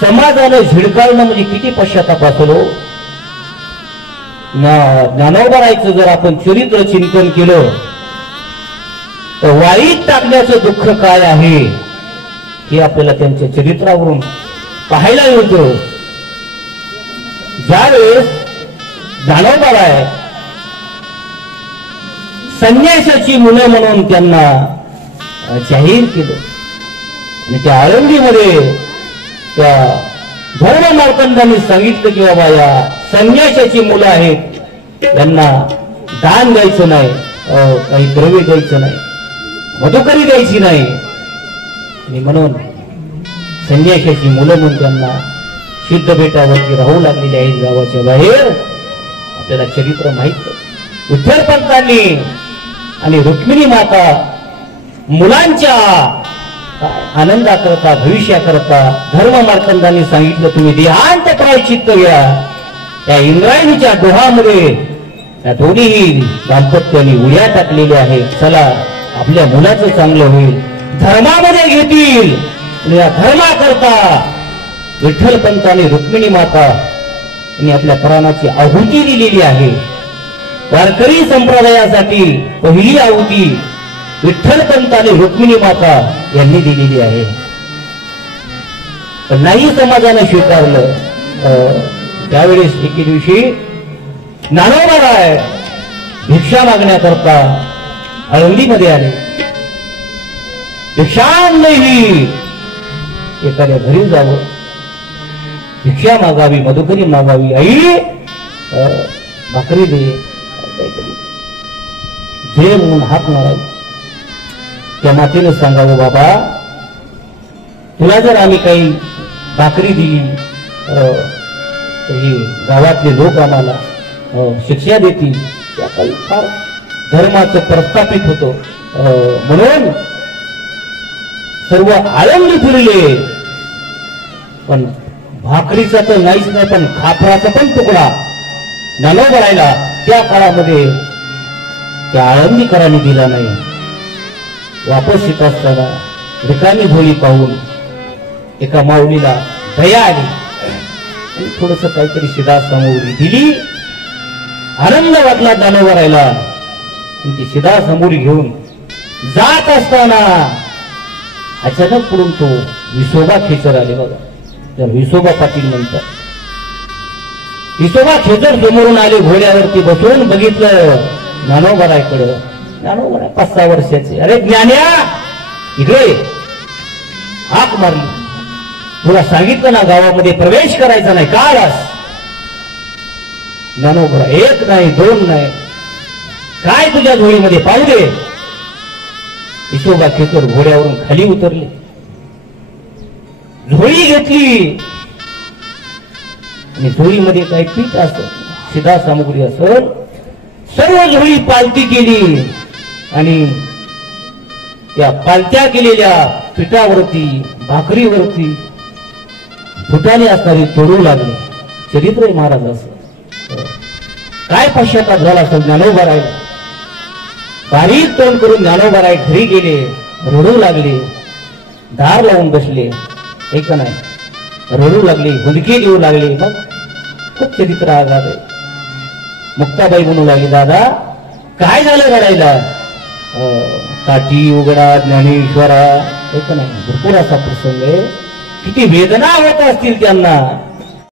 समाजाला झिडकाळणं म्हणजे किती पश्चाताप असलो. ज्ञानोबरायचं जर आपण चरित्र चिंतन केलं तर वाईट टाकण्याचं दुःख काय आहे हे आपल्याला त्यांच्या चरित्रावरून पाहायला मिळतं. ज्यावेळेस ज्ञानोबराय संन्यासाची मुलं म्हणून त्यांना जाहीर केलं आणि त्या आळंदीमध्ये त्या धर्म मार्तंडांनी सांगितलं की बाबा या संन्यासाची मुलं आहेत, त्यांना दान द्यायचं नाही, काही द्रव्य द्यायचं नाही, मधुकरी द्यायची नाही. आणि म्हणून संन्यासाची मुलं म्हणून त्यांना सिद्ध बेटावरती राहू लागलेली आहेत गावाच्या बाहेर. आपल्याला चरित्र माहित. विठ्ठलपंतांनी आणि रुक्मिणी माता मुलांच्या आनंदाकरता भविष्याकरता धर्म मार्तंडांनी सांगितलं तुम्ही देहांत प्रायश्चित्त घ्या. त्या इंद्रायणीच्या डोहामध्ये त्या दोन्ही दाम्पत्याने उड्या टाकलेल्या आहेत. चला आपल्या मुलाचं चांगलं होईल, धर्मामध्ये घेतील. या धर्माकरता विठ्ठलपंतांनी रुक्मिणी माता यांनी आपल्या प्राणाची आहुती दिलेली आहे. वारकरी संप्रदायासाठी पहिली आहुती विठ्ठलपंत आणि रुक्मिणी माता यांनी दिलेली आहे. पण नाही समाजाने स्वीकारलं. त्यावेळेस एके दिवशी ज्ञानोबराय भिक्षा मागण्याकरता आळंदीमध्ये आले. भिक्षा नाही एखाद्या घरी जावं, भिक्षा मागावी, मधुकरी मागावी. आई भाकरी दे, काहीतरी दे म्हणून हाक मारावी. त्या मातेने सांगावं बाबा तुला जर आम्ही काही भाकरी दिली तर हे गावातले लोक आम्हाला शिक्षा देतील. त्या काही फार धर्माचं प्रस्थापित होतो. म्हणून सर्व आळंदी फिरले, पण भाकरीचा तर नाहीच नाही, पण खापराचा पण तुकडा ज्ञानोबरायला त्या काळामध्ये त्या आळंदीकरांनी दिला नाही. वापस येत असताना रिकामी झोळी पाहून एका माऊलीला दया आली आणि थोडस काहीतरी शिदा सामोरी दिली. आनंद वाटला ज्ञानोबरायला. ती शिदा सामोरी घेऊन जात असताना अचानक पडून तो विसोबा खेचर आले. बघा त्याला विसोबा पाटील म्हणतात. विसोबा खेचर समोरून आले, घोड्यावरती बसून बघितलं ज्ञानोबरायकडं. ज्ञानोबराय 5-6 वर्षाचे. अरे ज्ञान्या इकडे, हाक मारली. तुला सांगितलं ना गावामध्ये प्रवेश करायचा नाही, का आलास? ज्ञानोबराय 1 नाही 2 नाही, काय तुझ्या झोळीमध्ये पाहू दे. विसोबा खेचर घोड्यावरून खाली उतरले, झोळी घेतली आणि झोळीमध्ये काही पीठ असत, शिदा सामुग्री असत, सर्व झोळी पालती केली आणि त्या पालत्या केलेल्या पिठावरती भाकरीवरती फुटाने असणारी तोडू लागली. चरित्र आहे महाराज असं. काय पश्चाताप झाला असेल ज्ञानोबरायला. बारीक तोंड करून ज्ञानोबराय घरी गेले, रडू लागले, दार लावून बसले. ऐक नाही, रडू लागले, हुंदके देऊ लागले. मग खूप चरित्र आघात आहे. मुक्ताबाई म्हणू लागली, दादा काय झालं रडायला? काठी उघडा ज्ञानेश्वरा. ऐक नाही, भरपूर असा प्रसंग आहे. किती वेदना होत असतील त्यांना.